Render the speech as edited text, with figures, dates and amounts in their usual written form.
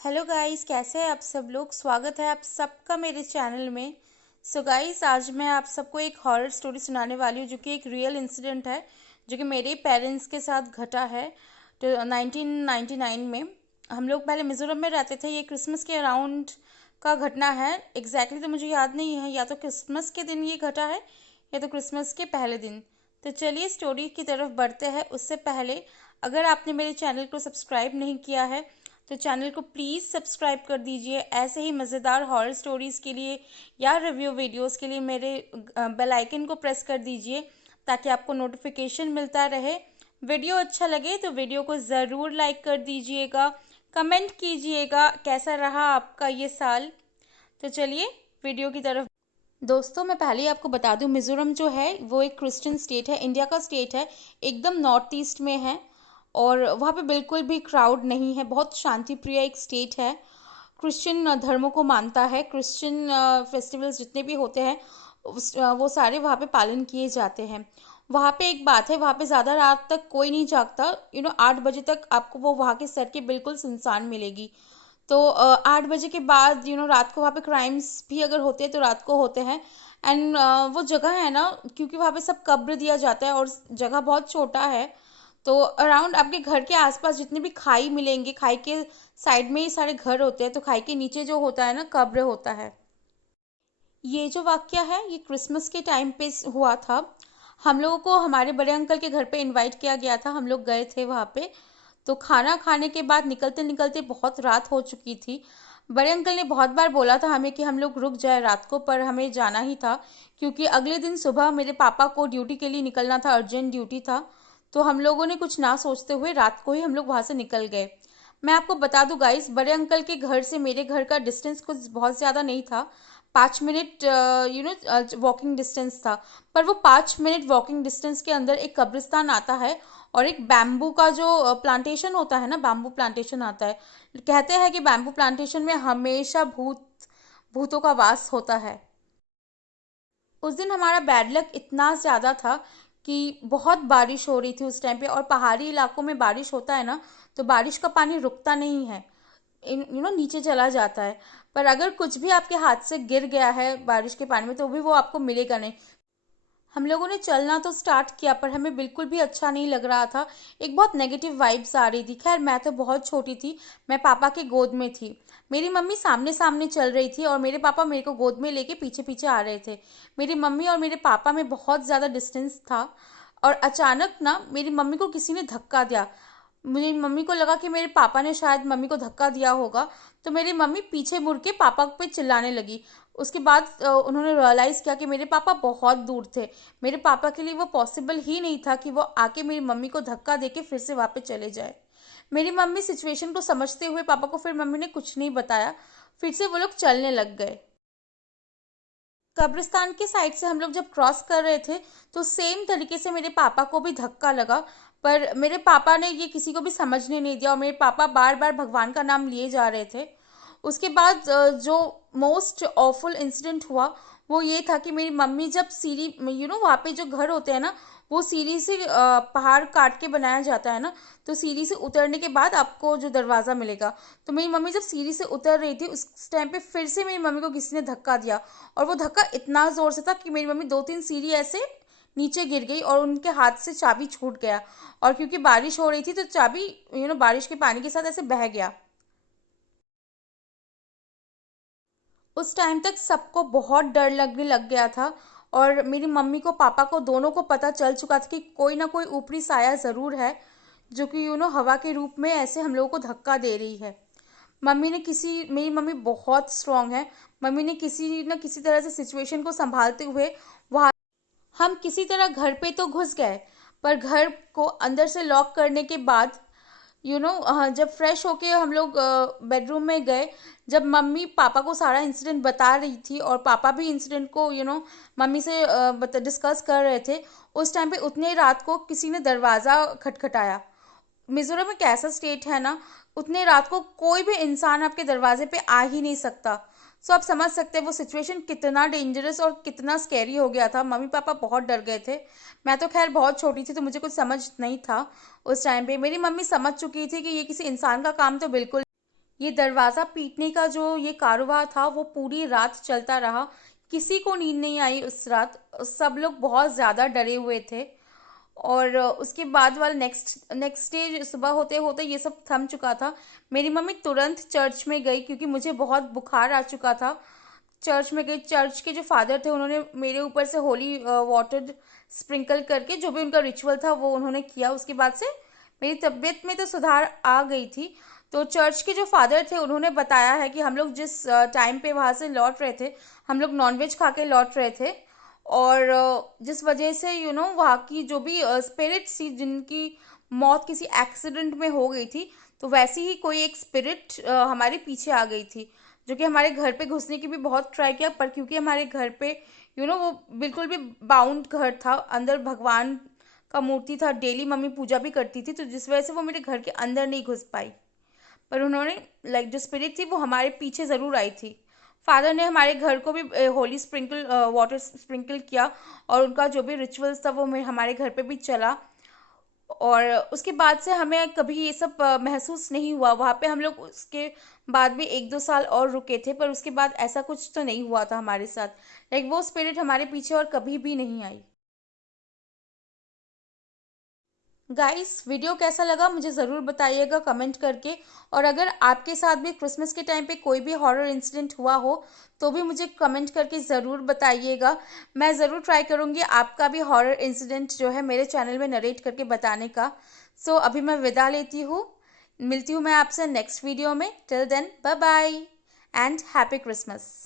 Hello guys, कैसे हैं आप सब लोग। स्वागत है आप सबका मेरे चैनल में। सो गाइस, आज मैं आप सबको एक हॉरर स्टोरी सुनाने वाली हूँ जो कि एक रियल इंसिडेंट है जो कि मेरे पेरेंट्स के साथ घटा है। तो 1999 में हम लोग पहले मिज़ोरम में रहते थे। ये क्रिसमस के अराउंड का घटना है। एग्जैक्टली तो मुझे याद नहीं है, या तो क्रिसमस के दिन ये घटा है या तो क्रिसमस के पहले दिन। तो चलिए स्टोरी की तरफ बढ़ते हैं। उससे पहले अगर आपने मेरे चैनल को सब्सक्राइब नहीं किया है तो चैनल को प्लीज़ सब्सक्राइब कर दीजिए। ऐसे ही मज़ेदार हॉरर स्टोरीज़ के लिए या रिव्यू वीडियोस के लिए मेरे बेल आइकन को प्रेस कर दीजिए ताकि आपको नोटिफिकेशन मिलता रहे। वीडियो अच्छा लगे तो वीडियो को ज़रूर लाइक कर दीजिएगा, कमेंट कीजिएगा कैसा रहा आपका ये साल। तो चलिए वीडियो की तरफ। दोस्तों, मैं पहले ही आपको बता दूं, मिज़ोरम जो है वो एक क्रिश्चियन स्टेट है, इंडिया का स्टेट है, एकदम नॉर्थ ईस्ट में है। और वहाँ पे बिल्कुल भी क्राउड नहीं है, बहुत शांति प्रिय एक स्टेट है। क्रिश्चियन धर्मों को मानता है। क्रिश्चियन फेस्टिवल्स जितने भी होते हैं वो सारे वहाँ पे पालन किए जाते हैं। वहाँ पे एक बात है, वहाँ पे ज़्यादा रात तक कोई नहीं जागता। 8 बजे तक आपको वो वहाँ के सड़कें बिल्कुल सुनसान मिलेगी। तो 8 बजे के बाद रात को वहाँ पे क्राइम्स भी अगर होते हैं तो रात को होते हैं। एंड वो जगह है ना, क्योंकि वहाँ पे सब कब्र दिया जाता है और जगह बहुत छोटा है। तो अराउंड आपके घर के आसपास जितने भी खाई मिलेंगे, खाई के साइड में ही सारे घर होते हैं। तो खाई के नीचे जो होता है ना, कब्र होता है। ये जो वाक्य है ये क्रिसमस के टाइम पे हुआ था। हम लोगों को हमारे बड़े अंकल के घर पे इनवाइट किया गया था, हम लोग गए थे वहाँ पे। तो खाना खाने के बाद निकलते निकलते बहुत रात हो चुकी थी। बड़े अंकल ने बहुत बार बोला था हमें कि हम लोग रुक जाए रात को, पर हमें जाना ही था क्योंकि अगले दिन सुबह मेरे पापा को ड्यूटी के लिए निकलना था, अर्जेंट ड्यूटी था। तो हम लोगों ने कुछ ना सोचते हुए रात को ही हम लोग वहाँ से निकल गए। मैं आपको बता दूं गाइस, बड़े अंकल के घर से मेरे घर का डिस्टेंस कुछ बहुत ज़्यादा नहीं था। 5 मिनट वॉकिंग डिस्टेंस था। पर वो 5 मिनट वॉकिंग डिस्टेंस के अंदर एक कब्रिस्तान आता है और एक बैम्बू का जो प्लांटेशन होता है ना, बैम्बू प्लांटेशन आता है। कहते हैं कि बैम्बू प्लांटेशन में हमेशा भूतों का वास होता है। उस दिन हमारा बैड लक इतना ज़्यादा था कि बहुत बारिश हो रही थी उस टाइम पे। और पहाड़ी इलाकों में बारिश होता है ना, तो बारिश का पानी रुकता नहीं है, नीचे चला जाता है। पर अगर कुछ भी आपके हाथ से गिर गया है बारिश के पानी में तो भी वो आपको मिलेगा नहीं। हम लोगों ने चलना तो स्टार्ट किया पर हमें बिल्कुल भी अच्छा नहीं लग रहा था। एक बहुत नेगेटिव वाइब्स आ रही थी। खैर, मैं तो बहुत छोटी थी, मैं पापा के गोद में थी। मेरी मम्मी सामने सामने चल रही थी और मेरे पापा मेरे को गोद में लेके पीछे पीछे आ रहे थे। मेरी मम्मी और मेरे पापा में बहुत ज़्यादा डिस्टेंस था। और अचानक ना मेरी मम्मी को किसी ने धक्का दिया। मेरी मम्मी को लगा कि मेरे पापा ने शायद मम्मी को धक्का दिया होगा। तो मेरी मम्मी पीछे मुड़ के पापा पे चिल्लाने लगी। उसके बाद उन्होंने रियलाइज़ किया कि मेरे पापा बहुत दूर थे। मेरे पापा के लिए वो पॉसिबल ही नहीं था कि वो आके मेरी मम्मी को धक्का देके फिर से वहाँ पे चले जाए। मेरी मम्मी सिचुएशन को समझते हुए पापा को फिर मम्मी ने कुछ नहीं बताया। फिर से वो लोग चलने लग गए। कब्रिस्तान के साइड से हम लोग जब क्रॉस कर रहे थे तो सेम तरीके से मेरे पापा को भी धक्का लगा। पर मेरे पापा ने ये किसी को भी समझने नहीं दिया और मेरे पापा बार बार भगवान का नाम लिए जा रहे थे। उसके बाद जो मोस्ट ऑफुल इंसिडेंट हुआ वो ये था कि मेरी मम्मी जब सीढ़ी, वहाँ पे जो घर होते हैं ना, वो सीढ़ी से पहाड़ काट के बनाया जाता है ना। तो सीढ़ी से उतरने के बाद आपको जो दरवाज़ा मिलेगा। तो मेरी मम्मी जब सीढ़ी से उतर रही थी उस टाइम पे फिर से मेरी मम्मी को किसी ने धक्का दिया। और वो धक्का इतना ज़ोर से था कि मेरी मम्मी 2-3 सीढ़ी ऐसे नीचे गिर गई और उनके हाथ से चाबी छूट गया। और क्योंकि बारिश हो रही थी तो चाबी बारिश के पानी के साथ ऐसे बह गया। उस टाइम तक सबको बहुत डर लगने लग गया था। और मेरी मम्मी को पापा को दोनों को पता चल चुका था कि कोई ना कोई ऊपरी साया ज़रूर है जो कि हवा के रूप में ऐसे हम लोगों को धक्का दे रही है। मेरी मम्मी बहुत स्ट्रांग है। मम्मी ने किसी न किसी तरह से सिचुएशन को संभालते हुए वहाँ हम किसी तरह घर पे तो घुस गए। पर घर को अंदर से लॉक करने के बाद जब फ्रेश होके हम लोग बेडरूम में गए, जब मम्मी पापा को सारा इंसिडेंट बता रही थी और पापा भी इंसिडेंट को मम्मी से डिस्कस कर रहे थे। उस टाइम पे उतने रात को किसी ने दरवाज़ा खटखटाया। मिजोरम एक ऐसा स्टेट है ना, उतने रात को कोई भी इंसान आपके दरवाजे पे आ ही नहीं सकता। सो आप समझ सकते हैं वो सिचुएशन कितना डेंजरस और कितना स्कैरी हो गया था। मम्मी पापा बहुत डर गए थे। मैं तो खैर बहुत छोटी थी तो मुझे कुछ समझ नहीं था। उस टाइम पे मेरी मम्मी समझ चुकी थी कि ये किसी इंसान का काम तो बिल्कुल ये दरवाज़ा पीटने का जो ये कारोबार था वो पूरी रात चलता रहा। किसी को नींद नहीं आई उस रात। सब लोग बहुत ज़्यादा डरे हुए थे। और उसके बाद वाला नेक्स्ट नेक्स्ट डे सुबह होते होते ये सब थम चुका था। मेरी मम्मी तुरंत चर्च में गई क्योंकि मुझे बहुत बुखार आ चुका था। चर्च में गई। चर्च के जो फादर थे उन्होंने मेरे ऊपर से होली वाटर स्प्रिंकल करके जो भी उनका रिचुअल था वो उन्होंने किया। उसके बाद से मेरी तबीयत में तो सुधार आ गई थी। तो चर्च के जो फादर थे उन्होंने बताया है कि हम लोग जिस टाइम पे वहाँ से लौट रहे थे, हम लोग नॉनवेज खा के लौट रहे थे। और जिस वजह से वहाँ की जो भी स्पिरिट्स थी जिनकी मौत किसी एक्सीडेंट में हो गई थी, तो वैसी ही कोई एक स्पिरिट हमारे पीछे आ गई थी, जो कि हमारे घर पे घुसने की भी बहुत ट्राई किया। पर क्योंकि हमारे घर पे वो बिल्कुल भी बाउंड घर था, अंदर भगवान का मूर्ति था, डेली मम्मी पूजा भी करती थी, तो जिस वजह से वो मेरे घर के अंदर नहीं घुस पाई। पर उन्होंने जो स्पिरिट थी वो हमारे पीछे ज़रूर आई थी। फादर ने हमारे घर को भी होली स्प्रिंकल वाटर स्प्रिंकल किया, और उनका जो भी रिचुअल्स था वो हमारे घर पे भी चला। और उसके बाद से हमें कभी ये सब महसूस नहीं हुआ। वहाँ पे हम लोग उसके बाद भी 1-2 साल और रुके थे, पर उसके बाद ऐसा कुछ तो नहीं हुआ था हमारे साथ। वो स्पिरिट हमारे पीछे और कभी भी नहीं आई। गाइस, वीडियो कैसा लगा मुझे ज़रूर बताइएगा कमेंट करके। और अगर आपके साथ भी क्रिसमस के टाइम पे कोई भी हॉरर इंसिडेंट हुआ हो तो भी मुझे कमेंट करके ज़रूर बताइएगा। मैं ज़रूर ट्राई करूँगी आपका भी हॉरर इंसिडेंट जो है मेरे चैनल में नरेट करके बताने का। सो अभी मैं विदा लेती हूँ। मिलती हूँ मैं आपसे नेक्स्ट वीडियो में। Till then bye bye and happy Christmas.